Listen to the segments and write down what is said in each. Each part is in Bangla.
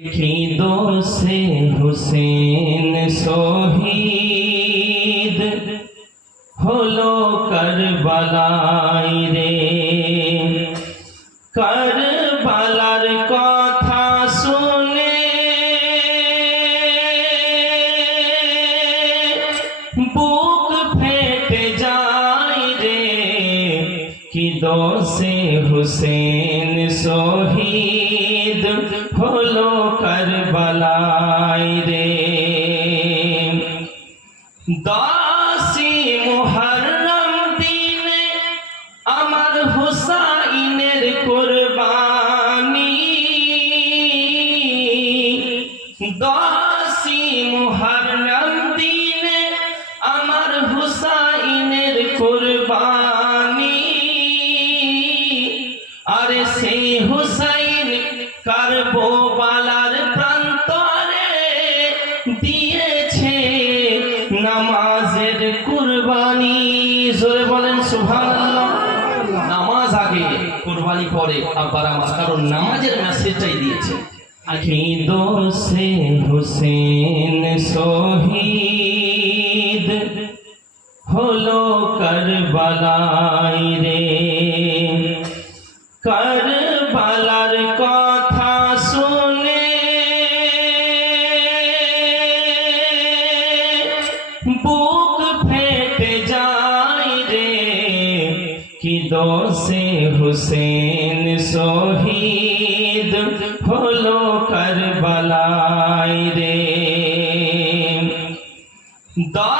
খিদো সে হুসেন শহীদ হলো করবালাই রে করবালার কথা শুনে বুক ফেটে যায় রে কি দোষে হুসেন শহীদ হলো করবালাই দাসী মুহররম দিনে আমার হুসাইনের কুরবানি। দাসী কুরবানি পরে আব্বার আমার কারণ নামাজের মেসেজটাই দিয়েছে। আখি দোষে হুসেন শহীদ হলো করবালাই রে। হুসেন শহীদ হলো করবালাই রে। দাসী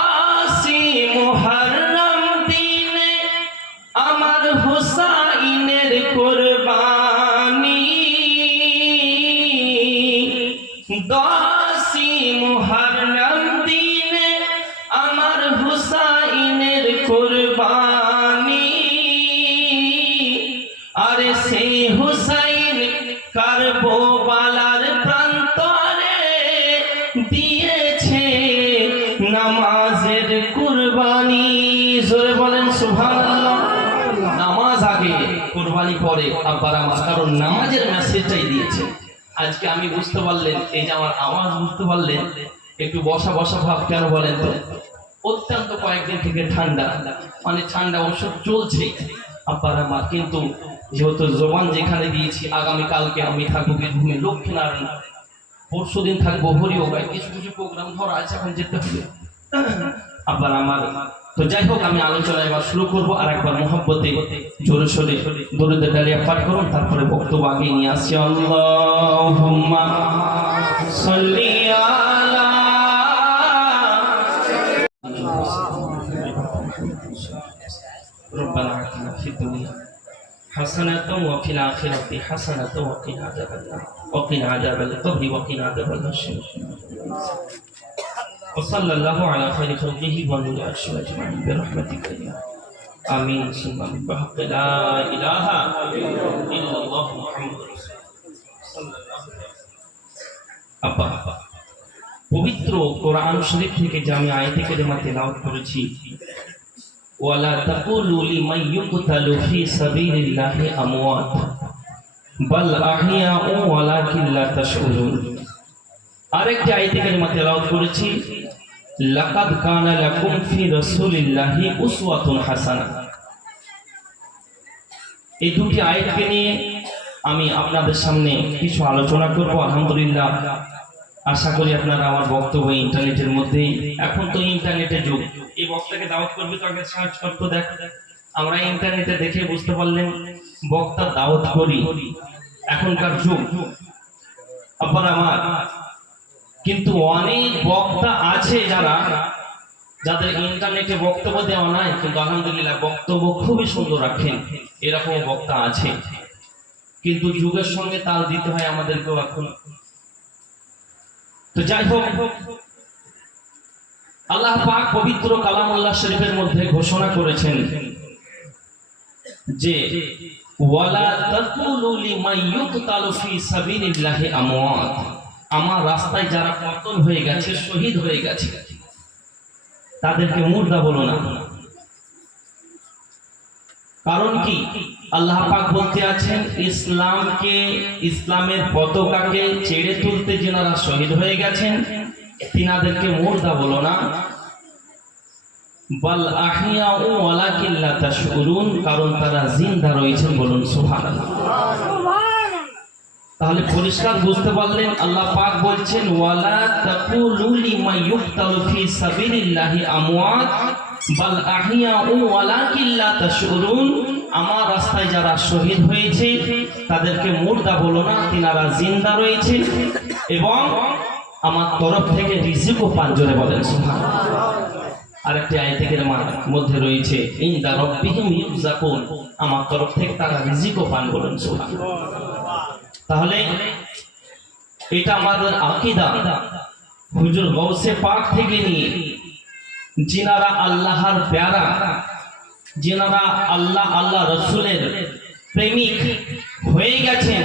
বলেন, সুবহানাল্লাহ। নামাজ আগে, কুরবানি পরে আব্বার আমার কারণ নামাজের মেসেজটাই দিয়েছে। আজকে আমি বুঝতে পারলেন, এই যে আমার আওয়াজ বুঝতে পারলেন, একটু বসা বসা ভাব কেন বলেন তো? অত্যন্ত কয়েকদিন থেকে ঠান্ডা। মানে ঠান্ডা ওষুধ চলছে। আব্বার আমার কিন্তু যেহেতু জবান যেখানে দিয়েছি আগামী কালকে আমি থাকব বীরভূমে, লক্ষ্মীনারায়ণ। পরশু দিন থাকব হরিওগায় কিছু কিছু প্রোগ্রাম ধরা আছে, এখন যেতে হবে। আবার আমার তো যাই হোক আমি আলোচনা এবার শুরু করবো আর একবার মোহাম্মতে জোরে সোরে দরুদ ডালিয়া পাঠ করুন তারপরে বক্তব্য আগে নিয়ে আসছি আল্লাহুম্মা সাল্লি আলা ربنا آتنا في الدنيا حسنة وفي الآخرة حسنة وقنا عذاب النار وقنا عذاب القبر وقنا عذاب النار وصلى الله على خير خلقه ونور عرشه أجمعين برحمتك يا آمين ثم آمين بحق لا إله إلا الله محمد رسول الله صلى الله عليه وسلم আব্বা পবিত্র কোরআন শরীফ থেকে যে আমি আয়াতে কারিমা তেলাওয়াত করেছি ওয়ালা তাকুলু লিমান ইউকতালু ফি সাবিলিল্লাহি আমওয়াত বাল আহইয়াউ ওয়ালাকিন লা তাশউরুন আরেকটি আয়াতে কারিমা তেলাওয়াত করেছি লাকাদ কানা লাকুম ফি রাসূলিল্লাহি উসওয়াতুন হাসানা। এই দুটি আয়াতকে নিয়ে আমি আপনাদের সামনে কিছু আলোচনা করব, আলহামদুলিল্লাহ। আশা করি আপনারা আমার বক্তব্য ইন্টারনেটের মধ্যেই, এখন তো ইন্টারনেটের যুগ। এই বক্তাকে দাওয়াত করবে তো আগে সার্চ করতে দেখ। আমরা ইন্টারনেটে দেখে বুঝতে পারলেন, বক্তা দাওয়াত করি। এখনকার যুগ। আবার আমার কিন্তু অনেক বক্তা আছে যারা, যাদের ইন্টারনেটে বক্তব্য দেওয়া নাই, কিন্তু আলহামদুলিল্লাহ বক্তব্য খুবই সুন্দর রাখেন, এরকম বক্তা আছে। কিন্তু যুগের সঙ্গে তাল দিতে হয় আমাদেরকেও এখন। তো যাই হোক, আল্লাহ পাক পবিত্র কালামুল্লাহ শরীফের মধ্যে ঘোষণা করেছেন যে, ওয়ালা তাকুলু লিমান ইউকতালু ফি সাবিলিল্লাহি আমওয়াত। আমার রাস্তায় যারা পতন হয়ে গেছে, শহীদ হয়ে গেছে, তাদেরকে মুর্দা বলো না। কারণ কি? আল্লাহ পাক বলতে আছেন, ইসলামকে, ইসলামের পতাকাকে চেড়ে তুলতে যেনারা শহীদ হয়ে গেছেন, তিনাদেরকে মুর্দা বলো না। বাল আহিয়া ও ওয়ালাকিল্লা তাশউরুন কারণ তারা জিন্দা রয়েছেন বলুন, সুবহানাল্লাহ। তাহলে পরিষ্কার বুঝতে পারলেন, আল্লাহ পাক বলছেন, ওয়ালা তাকুলু লিমা ইউক্তালু ফি সাবিলিল্লাহি আমওয়াত, বাল আহিয়া ও ওয়ালাকিল্লা তাশউরুন। আমার রাস্তায় যারা শহীদ হয়েছে, তাদেরকে মুর্দা বলো না, তিনারা জিন্দা রয়েছে এবং আমার তরফ থেকে রিজিকও পান, জোরে বলেন আরেকটি আয়াতের মধ্যে রয়েছে, ইনদা রব্বিহিম ইউজাকুন আমার তরফ থেকে তারা রিজিকও পান, বলেন, সুবহানাল্লাহ। তাহলে এটা আমাদের আকিদা। হুজুর গৌসে পাক থেকে নিয়ে যিনারা আল্লাহর প্যারা, যিনারা আল্লাহ আল্লাহ রসুলের প্রেমিক হয়ে গেছেন,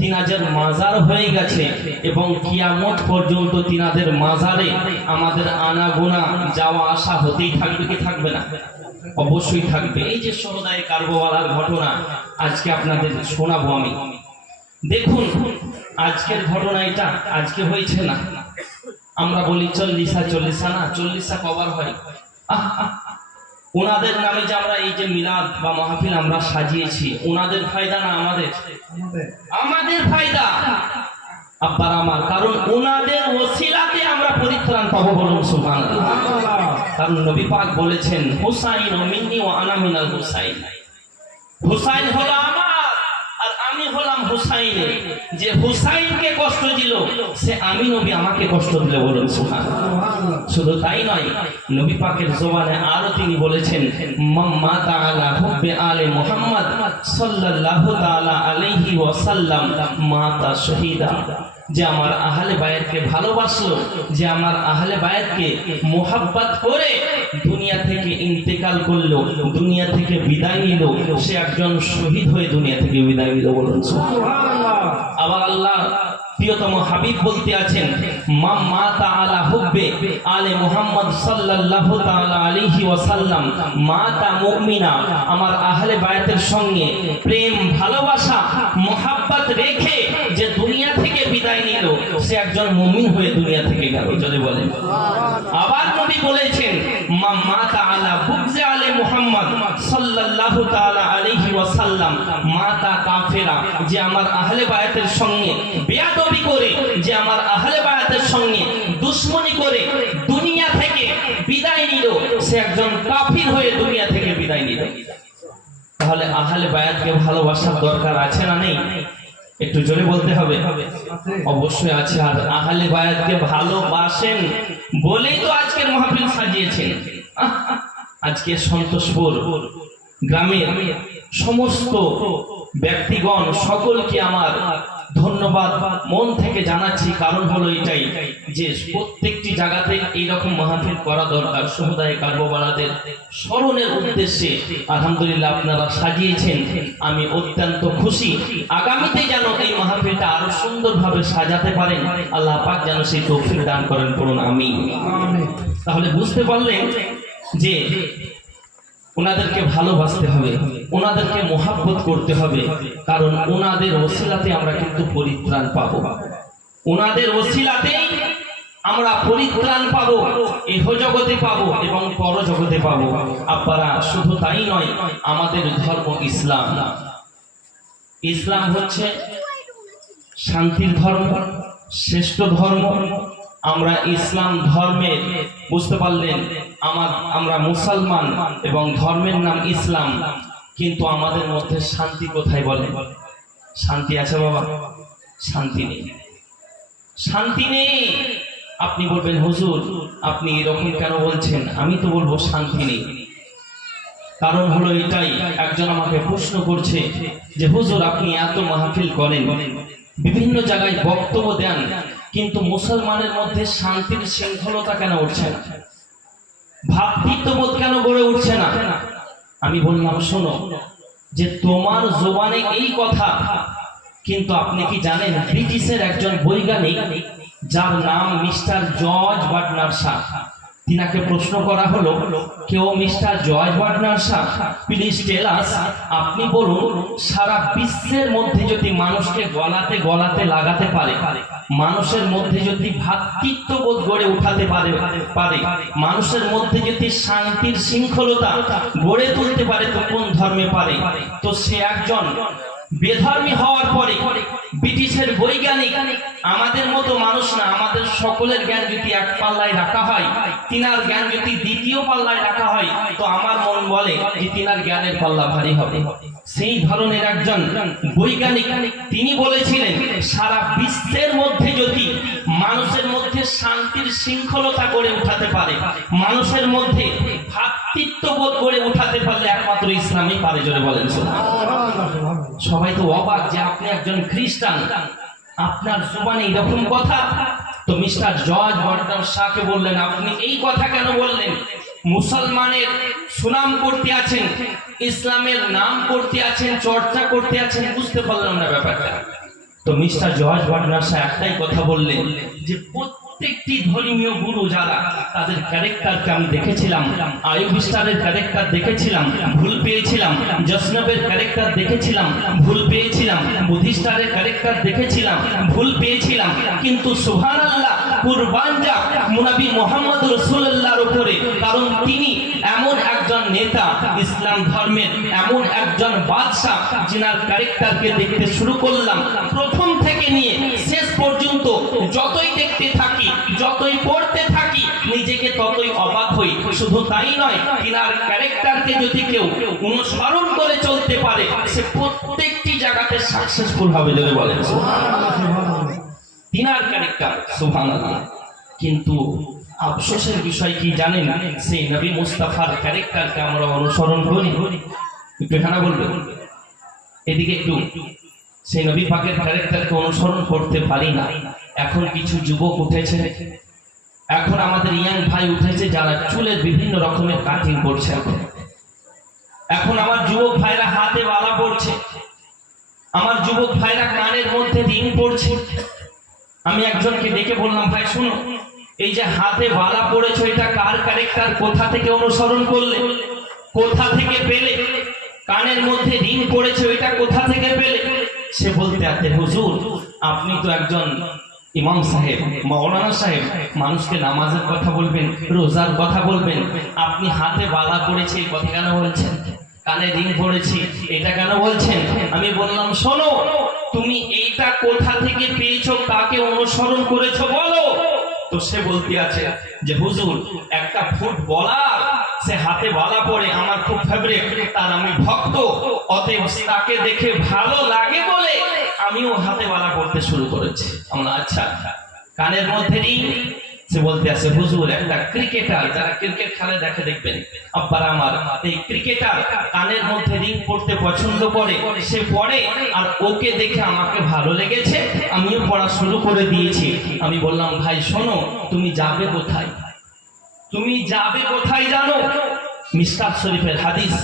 তিনাদের মাজার হয়ে গেছে এবং কিয়ামত পর্যন্ত তিনাদের মাজারে আমাদের আনাগোনা যাওয়া আসা হতেই থাকবে কি থাকবে না? অবশ্যই থাকবে। এই যে সহদায় কার্বোওয়ালার ঘটনা, আজকে আপনাদের শোনাবো আমি। দেখুন আজকের ঘটনা এটা আজকে হয়েছে না। আমরা বলি চল্লিশা চল্লিশা না চল্লিশা কবার হয়। ওনাদের নামে যে আমরা এই যে মিলাদ বা মাহফিল আমরা সাজিয়েছি ওনাদের ফায়দা না আমাদের? আমাদের। ফায়দা। আব্বার আমার কারণ ওনাদের ওসিলাতে আমরা পরিত্রাণ পাবো বলুন সুবহানাল্লাহ। কারণ নবী পাক বলেছেন হুসাইন ও মিন্নি ও আনা মিনাল হুসাইন। হুসাইন হলো আমার। হলাম হুসাইনে। যে হুসাইনকে কষ্ট দিল, সে আমি নবী আমাকে কষ্ট দিলে বলুন সুহান শুধু তাই নয়, নবী পাকের জবানে আরও তিনি বলেছেন মাম্মা তাআলা হুব্বে আলে মুহাম্মদ সাল্লাল্লাহু তাআলা আলাইহি ওয়াসাল্লাম মাতা শহীদা। যে আমার আহলে বায়াতকে ভালোবাসলো, যে আমার আহলে বায়াতকে মোহাব্বত করে দুনিয়া থেকে ইন্তেকাল করল, দুনিয়া থেকে বিদায় নিল। সে একজন শহীদ হয়ে দুনিয়া থেকে বিদায় নিল বলুন আবার আল্লাহ প্রিয়তম হাবিব বলতে আছেন, মা মা তাআলা হুব্বে আলে মুহাম্মদ সাল্লাল্লাহু তাআলা আলাইহি ওয়াসাল্লাম। মা তা মুমিনা, আমার আহলে বায়াতের সঙ্গে প্রেম, ভালোবাসা, মোহাব্বত রেখে যে দুনিয়া থেকে বিদায় নিল সে একজন হয়ে দুনিয়া থেকে গেল যদি আবার নবী বলেছেন করে দুশ্মনী করে দুনিয়া থেকে বিদায় নিল, সে একজন কাফির হয়ে দুনিয়া থেকে বিদায় নিল। তাহলে আহলে বায়াতকে ভালোবাসার দরকার আছে না নেই? একটু জোরে বলতে হবে। অবশ্যই আছে। আর আহলে বায়াতকে ভালোবাসেন বলেই তো আজকের মাহফিল সাজিয়েছেন। আজকে সন্তোষপুর গ্রামের সমস্ত ব্যক্তিগণ সকলকে আমার ধন্যবাদ। মন থেকে জানাচ্ছি কারণ হলো এটাই যে প্রত্যেকটি জায়গাতে এইরকম মাহফিল করা দরকার। সমুদায় কার্যবালাদের স্মরণের উদ্দেশ্যে আলহামদুলিল্লাহ আপনারা সাজিয়েছেন। আমি অত্যন্ত খুশি। আগামীতে যেন এই মাহফিলটা আরও সুন্দরভাবে সাজাতে পারেন আল্লাহ পাক যেন সেই তৌফিক দান করেন করুন আমি তাহলে বুঝতে পারলেন যে ওনাদেরকে ভালোবাসতে হবে, ওনাদেরকে মোহাব্বত করতে হবে, কারণ ওনাদের ওসিলাতে আমরা কিন্তু পরিত্রাণ পাবো। ওনাদের ওসিলাতেই আমরা পরিত্রাণ পাবো, এহ জগতে পাবো এবং পর জগতে পাবো। আপনারা শুধু তাই নয়, আমাদের ধর্ম ইসলাম। ইসলাম হচ্ছে শান্তির ধর্ম, শ্রেষ্ঠ ধর্ম। আমরা ইসলাম ধর্মের, বুঝতে পারলেন আমার, আমরা মুসলমান এবং ধর্মের নাম ইসলাম, কিন্তু আমাদের মধ্যে শান্তি কোথায় বলে? শান্তি আছে বাবা, শান্তি নেই। শান্তি নেই। আপনি বলবেন, হুজুর, আপনি এরকম কেন বলছেন? আমি তো বলব, শান্তি নেই। কারণ হলো এটাই, একজন আমাকে প্রশ্ন করছে যে, হুজুর, আপনি এত মাহফিল করেন, বিভিন্ন জায়গায় বক্তব্য দেন, কিন্তু মুসলমানের মধ্যে শান্তির শৃঙ্খলতা কেন উঠছে না? ভাতৃত্ববোধ কেন গড়ে উঠছে না? আমি বললাম, শোনো, যে তোমার জোবানে এই কথা, কিন্তু আপনি কি জানেন, ব্রিটিশের একজন বৈজ্ঞানিক, যার নাম মিস্টার জর্জ বাটনার শাহ তিনাকে প্রশ্ন করা হলো, কেউ মিস্টার জয় বাটনার শাহ প্লিজ টেল আস আপনি বলুন, সারা বিশ্বের মধ্যে যদি মানুষকে গলাতে গলাতে লাগাতে পারে, মানুষের মধ্যে যদি ভ্রাতৃত্ববোধ গড়ে উঠাতে পারে পারে, মানুষের মধ্যে যদি শান্তির শৃঙ্খলতা গড়ে তুলতে পারে, তো কোন ধর্মে পারে? তো সে একজন বেধর্মী হওয়ার পরে ব্রিটিশের বৈজ্ঞানিক, আমাদের মতো মানুষ না, আমাদের সকলের জ্ঞান যদি এক পাল্লায় রাখা হয়, তিনার জ্ঞান যদি দ্বিতীয় পাল্লায় রাখা হয়, তো আমার মন বলে যে তিনার জ্ঞানের পাল্লা ভারী হবে। সেই ধরনের একজন বৈজ্ঞানিক, তিনি বলেছিলেন, সারা বিশ্বের মধ্যে যদি মানুষের মধ্যে শান্তির শৃঙ্খলতা গড়ে উঠাতে পারে, মানুষের মধ্যে ভ্রাতৃত্ববোধ গড়ে উঠাতে পারলে একমাত্র ইসলামই পারে, জোরে বলেন সবাই তো অবাক যে আপনি একজন খ্রিস্টান। আপনার জুবানে এরকম কথা? তো মিস্টার জর্জ বর্টন শাহকে বললেন, আপনি এই কথা কেন বললেন? মুসলমানের সুনাম করতে আছেন, ইসলামের নাম করতে আছেন, চর্চা করতে আছেন, বুঝতে পারলাম না ব্যাপারটা। তো মিস্টার জজ বাটনার সাহেব একটাই কথা বললেন যে প্রত্যেকটি ধর্মীয় গুরু যারা, তাদের ক্যারেক্টারকে আমি দেখেছিলাম, আয়ুব স্টারের ক্যারেক্টার দেখেছিলাম, ভুল পেয়েছিলাম, জসনবের ক্যারেক্টার দেখেছিলাম, ভুল পেয়েছিলাম, বুদ্ধিস্টারের ক্যারেক্টার দেখেছিলাম, ভুল পেয়েছিলাম, কিন্তু সুহান আল্লাহ কুরবান যা মুনাবি মোহাম্মদ রসুল্লাহর উপরে, কারণ তিনি এমন একজন নেতা ইসলাম ধর্মের, এমন একজন বাদশাহ, যিনার ক্যারেক্টারকে দেখতে শুরু করলাম, প্রথম থেকে নিয়ে পর্যন্ত যতই দেখতে থাকি, যতই পড়তে থাকি, নিজেকে ততই অবাক হই। শুধু তাই নয় তিনার ক্যারেক্টারকে যদি কেউ অনুসরণ করে চলতে পারে, সে প্রত্যেকটি জায়গাতে সাকসেসফুল হবে যদি বলেন। তিনার ক্যারেক্টার, সুবহানাল্লাহ। কিন্তু আফসোসের বিষয় কি জানেন? সেই নবী মুস্তাফার ক্যারেক্টারকে আমরা অনুসরণ করি। একটু এখানে বলবেন? এদিকে একটু। সেই নবী পাকের ক্যারেক্টারকে অনুসরণ করতে পারি না। এখন কিছু যুবক উঠেছে। এখন আমাদের ইয়াং ভাই উঠেছে যারা চুলের বিভিন্ন রকমের কাটিং করছে। এখন আমার যুবক ভাইরা হাতে বালা পড়ছে আমার যুবক ভাইরা কানের মধ্যে রিং পড়ছে আমি একজনকে ডেকে বললাম, ভাই, শুনো, এই যে হাতে বালা পড়েছো এটা কার ক্যারেক্টার কোথা থেকে অনুসরণ করলে? কোথা থেকে পেলে? কানের মধ্যে রিং পড়েছে ওইটা কোথা থেকে পেলে? সে বলতে আছে হুজুর, আপনি তো একজন ইমাম সাহেব মৌলানা সাহেব, মানুষকে নামাজের কথা বলবেন, রোজার কথা বলবেন, আপনি হাতে বালা পড়েছে, এই কথা কেন বলছেন? কানে রিং পড়েছি, এটা কেন বলছেন? আমি বললাম, শোনো, তুমি এইটা কোথা থেকে পেয়েছ, কাকে অনুসরণ করেছ বলো? তো সে বলতে আছে যে, হুজুর, একটা ফুটবলার সে হাতে বালা পড়ে আমার খুব ফেভারিট তার আমি ভক্ত অতএব তাকে দেখে ভালো লাগে বলে আমিও হাতে বালা করতে শুরু করেছি আমরা আচ্ছা কানের মধ্যে রিং সে বলতে আছে হুজুর একটা ক্রিকেটার, যারা ক্রিকেট খেলে দেখে দেখবেন, আব্বার আমার, এই ক্রিকেটার কানের মধ্যে রিং পড়তে পছন্দ করে, সে পড়ে, আর ওকে দেখে আমাকে ভালো লেগেছে, আমিও পড়া শুরু করে দিয়েছি। আমি বললাম, ভাই, শোনো, তুমি যাবে কোথায়? তুমি যাবে কোথায় জানো? মিসকাত শরীফের হাদিস,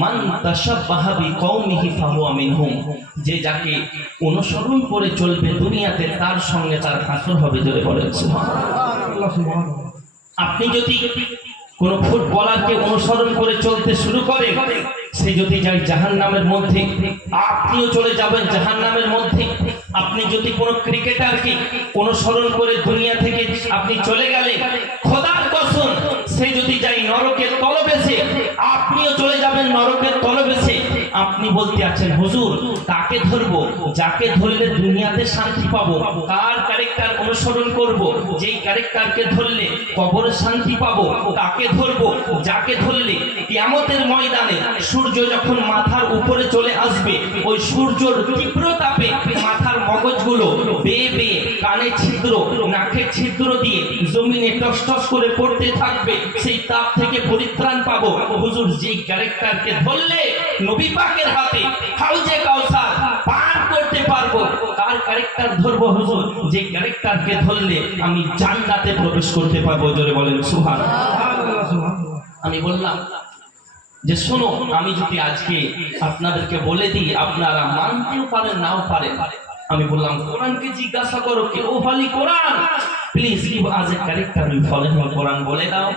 মান তাশাব্বাহা বিকওমিহি ফাহুয়া মিনহুম যে যাকে অনুসরণ করে চলবে দুনিয়াতে, তার সঙ্গে তার হাসর হবে জোরে বলেন, সুবহানাল্লাহ। আপনি যদি কোন ফুটবলারকে অনুসরণ করে চলতে শুরু করেন সে যদি যায় জাহান নামের মধ্যে, আপনিও চলে যাবেন জাহান নামের মধ্যে। আপনি যদি কোনো ক্রিকেটারকে অনুসরণ করে দুনিয়া থেকে আপনি চলে খোদার কসম সে যদি যাই নরকের তলবেশে আপনিও চলে যাবেন নরকের তলবেশে আপনি বলতে আছেন, হুজুর তাকে ধরবো? যাকে ধরলে দুনিয়াতে শান্তি পাবো? কার ক্যারেক্টার অনুসরণ করব? যেই ক্যারেক্টারকে ধরলে কবরে শান্তি পাবো? তাকে ধরবো? যাকে ধরলে কিয়ামতের ময়দানে সূর্য যখন মাথার উপরে চলে আসবে, ওই সূর্যর তীব্র তাপে মাথার মগজগুলো বেয়ে বেয়ে কানে ছিদ্র নাকের ছিদ্র করে পড়তে থাকবে, সেই তাপ থেকে পরিত্রাণ পাবো। হুজুর ক্যারেক্টারকে ধরলে নবী পাকের হাতে হাউজে কাউসার পার করতে পারব কার ক্যারেক্টার ধরবো হুজুর, যে ক্যারেক্টারকে ধরলে আমি জান্নাতে প্রবেশ করতে পারব। জোরে বলেন সুহান আমি বললাম যে শোনো, আমি যদি আজকে আপনাদেরকে বলে দিই, আপনারা মানতেও পারেন, নাও পারেন। আমি বললাম, কোরআনকে জিজ্ঞাসা করো কে ও ফালি Quran? Please give us a character we follow him Quran বলে দাও।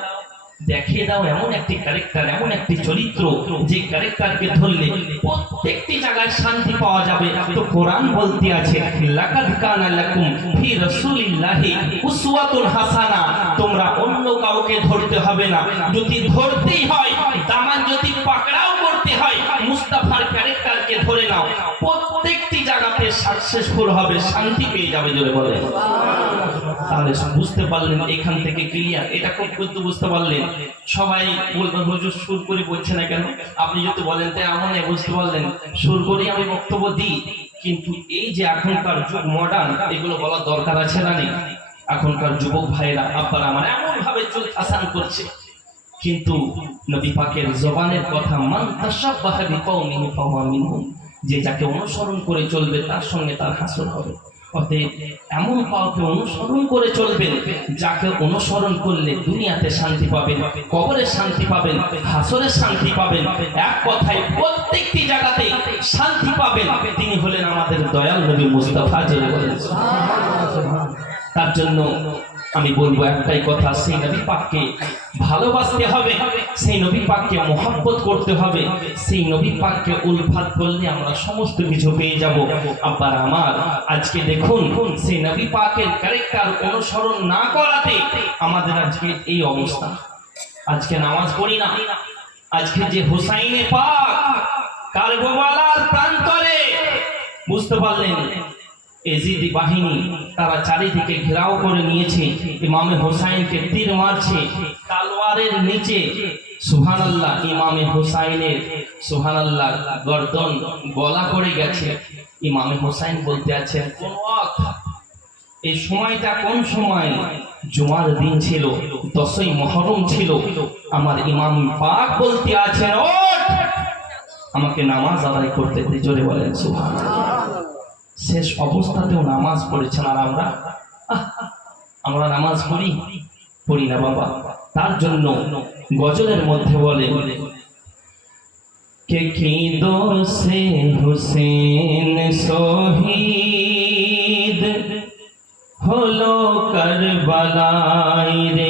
দেখিয়ে দাও, এমন একটি ক্যারেক্টার এমন একটি চরিত্র, যে ক্যারেক্টারকে ধরলে প্রত্যেকটি জায়গায় শান্তি পাওয়া যাবে। তো কোরআন বলতে আছে, লাকাদ কানা লাকুম ফি রাসূলিল্লাহি উসওয়াতুন হাসানা। তোমরা অন্য কাউকে ধরতে হবে না। যদি ধরতেই হয় দামান যদি পাকড়াও করতে হয়, মুস্তাফার ক্যারেক্টারকে ধরে নাও। প্রত্যেকটি জায়গাতে সাকসেসফুল হবে, শান্তি পেয়ে যাবে তাহলে বুঝতে পারলেন, এখান থেকে ক্লিয়ার এটা খুব কিন্তু বুঝতে পারলেন। সবাই বলবেন, হুজুর, সুর করে বলছে না কেন? আপনি যদি বলেন তাই বুঝতে পারলেন। সুর করে আমি বক্তব্য দিই, কিন্তু এই যে এখনকার যুগ মডার্ন এগুলো বলার দরকার আছে না নেই? এখনকার যুবক ভাইরা আব্বারা আমার এমন ভাবে আসান করছে। কিন্তু পাকের জবানের কথা, মান মিনহুম। যে যাকে অনুসরণ করে চলবে, তার সঙ্গে তার হাসর হবে। অতএব এমন কাউকে অনুসরণ করে চলবেন, যাকে অনুসরণ করলে দুনিয়াতে শান্তি পাবেন, কবরে শান্তি পাবেন, হাসরে শান্তি পাবেন। এক কথায় প্রত্যেকটি জায়গাতে শান্তি পাবেন। তিনি হলেন আমাদের দয়াল নবী মুস্তাফা বলেন। তার জন্য আমি বলব একটাই কথা, সেই নবী পাককে ভালোবাসতে হবে, সেই নবী পাককে মোহাব্বত করতে হবে, সেই নবী পাককে উলফাত করলে আমরা সমস্ত কিছু পেয়ে যাব। আব্বার আমার, আজকে দেখুন, সেই নবী পাকের ক্যারেক্টার অনুসরণ না করাতে আমাদের আজকে এই অবস্থা। আজকে নামাজ পড়ি না, আজকে যে হুসাইনে পাক কারবালার প্রান্তরে, বুঝতে পারলেন? এজিদি বাহিনী তারা চারিদিকে ঘেরাও করে নিয়েছে। ইমামে হোসাইনকে তীর মারছে। তালোয়ারের নিচে সুহান আল্লাহ ইমামে হোসাইনের সুহান আল্লাহ গর্দন গলা করে গেছে। ইমামে হোসাইন বলতে আছেন এই সময়টা কোন সময়? জুমার দিন ছিল, দশই মহরম ছিল। আমার ইমাম পাক বলতে আছেন আমাকে নামাজ আদায় করতে জোরে বলেন সুবহান শেষ অবস্থাতেও নামাজ পড়েছেন আর আমরা? আমরা নামাজ পড়ি? পড়ি না বাবা। তার জন্য গজলের মধ্যে বলে, কে কি দোষে হুসেন শহীদ হলো কারবালাই রে?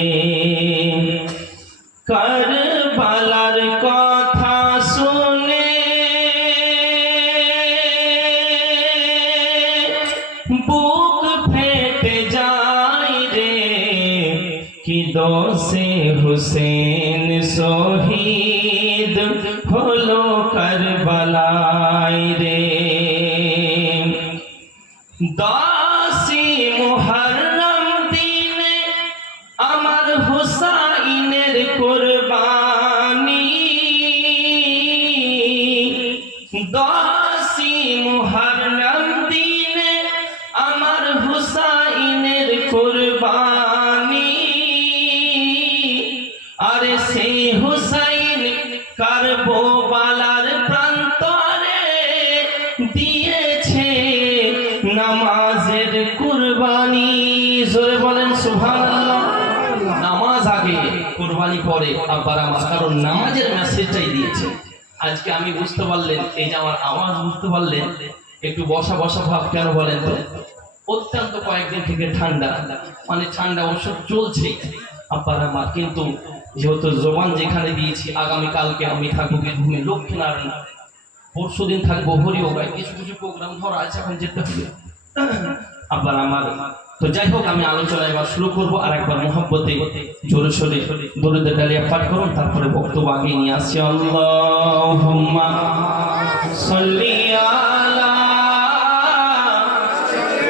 হুসেন শহীদ হলো কারবালাই রে দাসী মুহররম পরে আব্বার কারণ নামাজের মেসেজটাই দিয়েছে। আজকে আমি বুঝতে পারলেন, এই যে আমার আওয়াজ বুঝতে পারলেন, একটু বসা বসা ভাব কেন বলেন তো? অত্যন্ত কয়েকদিন থেকে ঠান্ডা। মানে ঠান্ডা অবশ্য চলছে। আব্বার আমার কিন্তু যেহেতু জবান যেখানে দিয়েছি আগামী কালকে আমি থাকব বীরভূমে লক্ষ্মীনারায়ণ। পরশু দিন থাকব হরিওগায়। কিছু কিছু প্রোগ্রাম ধরা আছে, এখন যেতে হবে। আবার আমার তো যাই হোক, আমি আলোচনা এবার শুরু করব। আর একবার মোহাম্মতে জোরে সোরে দরুদে ডালিয়া পাঠ করুন, তারপরে বক্তব্য আগে নিয়ে আসছি। আল্লাহ